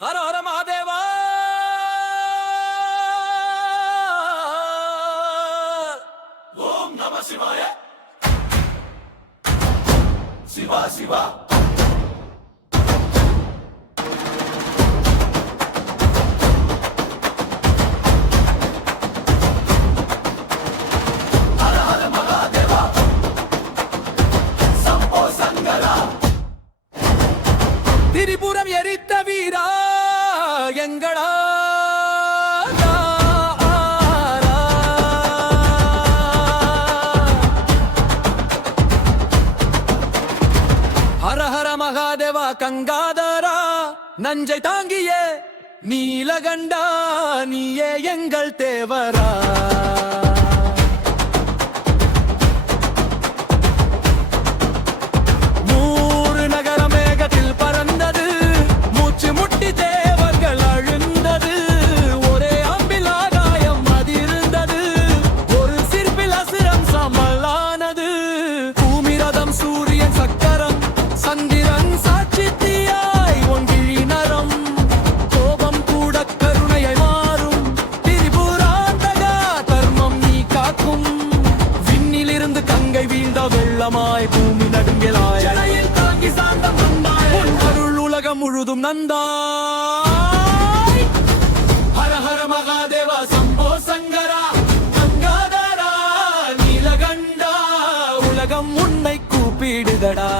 ஹர ஹர மகாதேவா. ஓம் நம சிவாய. சிவா சிவா. திரிபுரம் எரித்த வீரா எங்களா ஹர ஹர மகாதேவா கங்காதரா நஞ்சை தாங்கியே நீலகண்டா நீயே எங்கள் தேவரா. பூமி நடுங்கலாய் ஜடையில் தாங்கி சாந்தம் வந்தாய் உன் அருள் உலகம் முழுதும் நந்தாய். ஹர ஹர மகாதேவா சம்போ சங்கரா கங்காதரா நீலகண்டா உலகம் உன்னை கூப்பிடுதடா.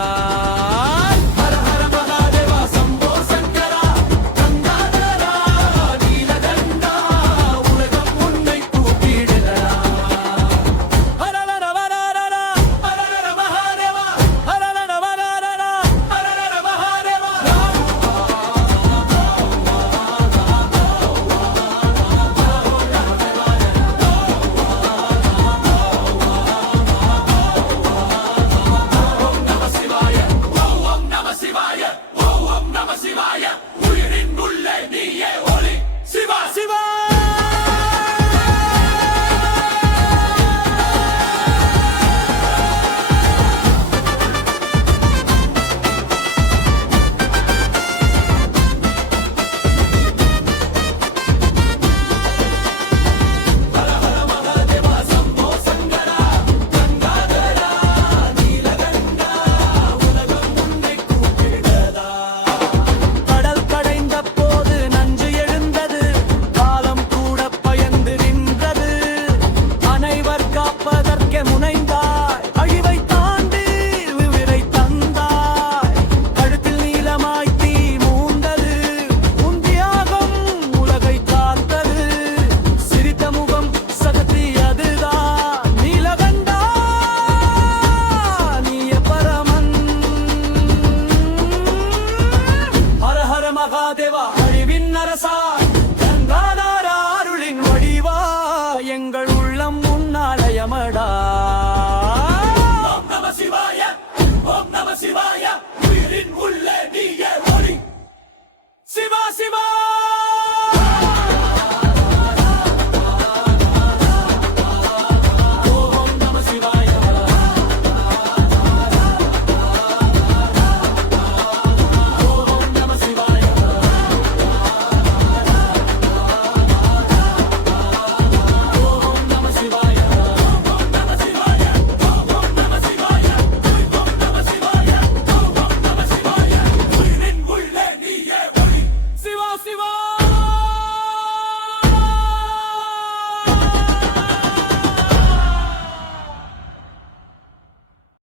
மகாதேவா அழிவின் அரசா கங்காதரா அருளின் வடிவா எங்கள் உள்ளம் முன்னாலயமடா. ஓம் நம சிவாய. ஓம் நம சிவாய. உயிரின் உள்ளே நீயே ஒளி. சிவா சிவா. Siva!